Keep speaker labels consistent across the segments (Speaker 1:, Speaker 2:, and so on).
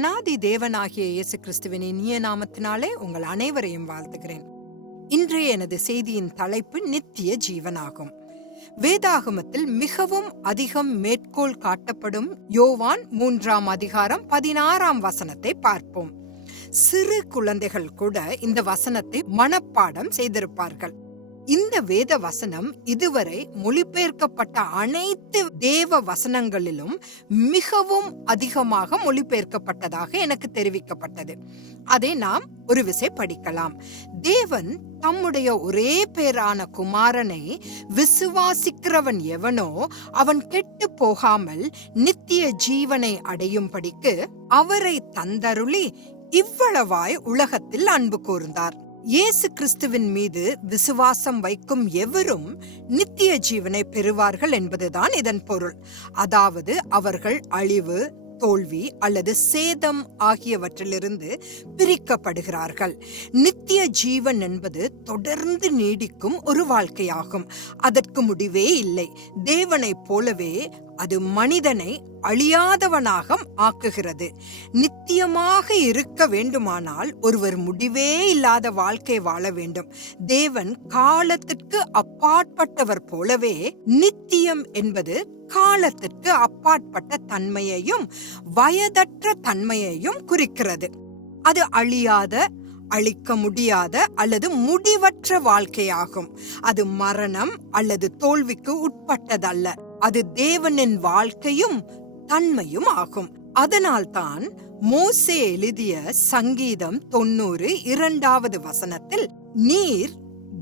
Speaker 1: அனாதி தேவனாகிய இயேசு கிறிஸ்துவின் இனிய நாமத்தினாலே உங்கள் அனைவரையும் வாழ்த்துகிறேன். இன்றைய எனது செய்தியின் தலைப்பு நித்திய ஜீவனாகும். வேதாகமத்தில் மிகவும் அதிகம் மேற்கோள் காட்டப்படும் யோவான் மூன்றாம் அதிகாரம் பதினாறாம் வசனத்தை பார்ப்போம். சிறு குழந்தைகள் கூட இந்த வசனத்தை மனப்பாடம் செய்திருப்பார்கள். இந்த வேத வசனம் இதுவரை மொழிபெயர்க்கப்பட்ட அனைத்து தேவ வசனங்களிலும் மிகவும் அதிகமாக மொழிபெயர்க்கப்பட்டதாக எனக்கு தெரிவிக்கப்பட்டது. அதை நாம் ஒரு விசை படிக்கலாம். தேவன் தம்முடைய ஒரே பேரான குமாரனை விசுவாசிக்கிறவன் எவனோ அவன் கெட்டு போகாமல் நித்திய ஜீவனை அடையும்படிக்கு அவரை தந்தருளி இவ்வளவாய் உலகத்தில் அன்பு கூர்ந்தார். இயேசு கிறிஸ்துவின் மீது விசுவாசம் வைக்கும் எவரும் நித்திய ஜீவனை பெறுவார்கள் என்பதுதான் இதன் பொருள். அதாவது அவர்கள் அழிவு தோல்வி அல்லது சேதம் ஆகியவற்றிலிருந்து பிரிக்கப்படுகிறார்கள். நித்திய ஜீவன் என்பது தொடர்ந்து நீடிக்கும் ஒரு வாழ்க்கையாகும். அதற்கு முடிவே இல்லை. தேவனைப் போலவே அது மனிதனை அழியாதவனாக ஆக்குகிறது. நித்தியமாக இருக்க வேண்டுமானால் ஒருவர் முடிவே இல்லாத வாழ்க்கை வாழ வேண்டும். தேவன் காலத்திற்கு அப்பாற்பட்டவர் போலவே நித்தியம் என்பது காலத்திற்கு அப்பாற்பட்ட தன்மையையும் வயதற்ற தன்மையையும் குறிக்கிறது. அது அழியாத அழிக்க முடியாத அல்லது முடிவற்ற வாழ்க்கையாகும். அது மரணம் அல்லது தோல்விக்கு உட்பட்டதல்ல. அது தேவனின் வாழ்க்கையும் தன்மையும் ஆகும். அதனால்தான் மோசே எழுதிய சங்கீதம் தொண்ணூறு இரண்டாவது வசனத்தில் நீர்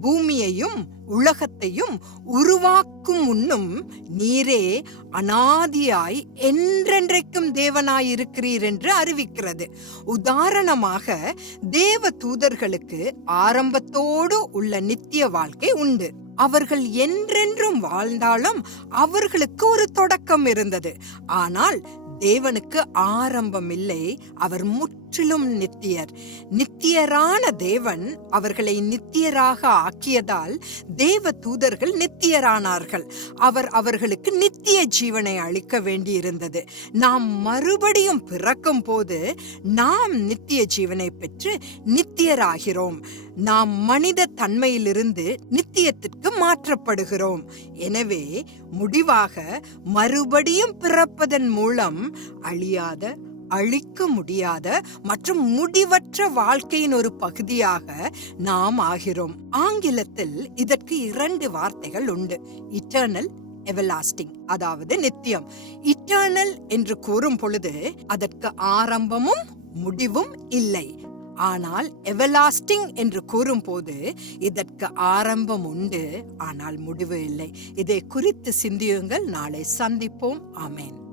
Speaker 1: பூமியையும் உலகத்தையும் உருவாக்கும் முன்னும் நீரே அனாதியாய் என்றென்றைக்கும் தேவனாயிருக்கிறீர் என்று அறிவிக்கிறது. உதாரணமாக தேவ தூதர்களுக்கு ஆரம்பத்தோடு உள்ள நித்திய வாழ்க்கை உண்டு. அவர்கள் என்றென்றும் வாழ்ந்தாலும் அவர்களுக்கு ஒரு தொடக்கம் இருந்தது. ஆனால் தேவனுக்கு ஆரம்பம் இல்லை அவர் முற்றிலும் நித்தியர். நித்தியரான தேவன் அவர்களை நித்தியராக ஆக்கியதால் தேவ தூதர்கள் நித்தியரானார்கள். அவர் அவர்களுக்கு நித்திய ஜீவனை அளிக்க வேண்டியிருந்தது. நாம் மறுபடியும் பிறக்கும் போது நாம் நித்திய ஜீவனை பெற்று நித்தியராகிறோம். நாம் மனித தன்மையிலிருந்து நித்தியத்திற்கு மாற்றப்படுகிறோம். எனவே முடிவாக மறுபடியும் பிறப்பதன் மூலம் அழியாத அழிக்க முடியாத மற்றும் முடிவற்ற வாழ்க்கையின் ஒரு பகுதியாக நாம் ஆகிறோம். ஆங்கிலத்தில் இதற்கு இரண்டு வார்த்தைகள் உண்டு. இட்டர்னல் எவர்லாஸ்டிங் அதாவது நித்தியம். இட்டர்னல் என்று கூறும் பொழுது அதற்கு ஆரம்பமும் முடிவும் இல்லை. ஆனால் எவர்லாஸ்டிங் என்று கூறும்போது இதற்கு ஆரம்பம் உண்டு ஆனால் முடிவு இல்லை. இதை குறித்து சிந்தியுங்கள். நாளை சந்திப்போம். ஆமேன்.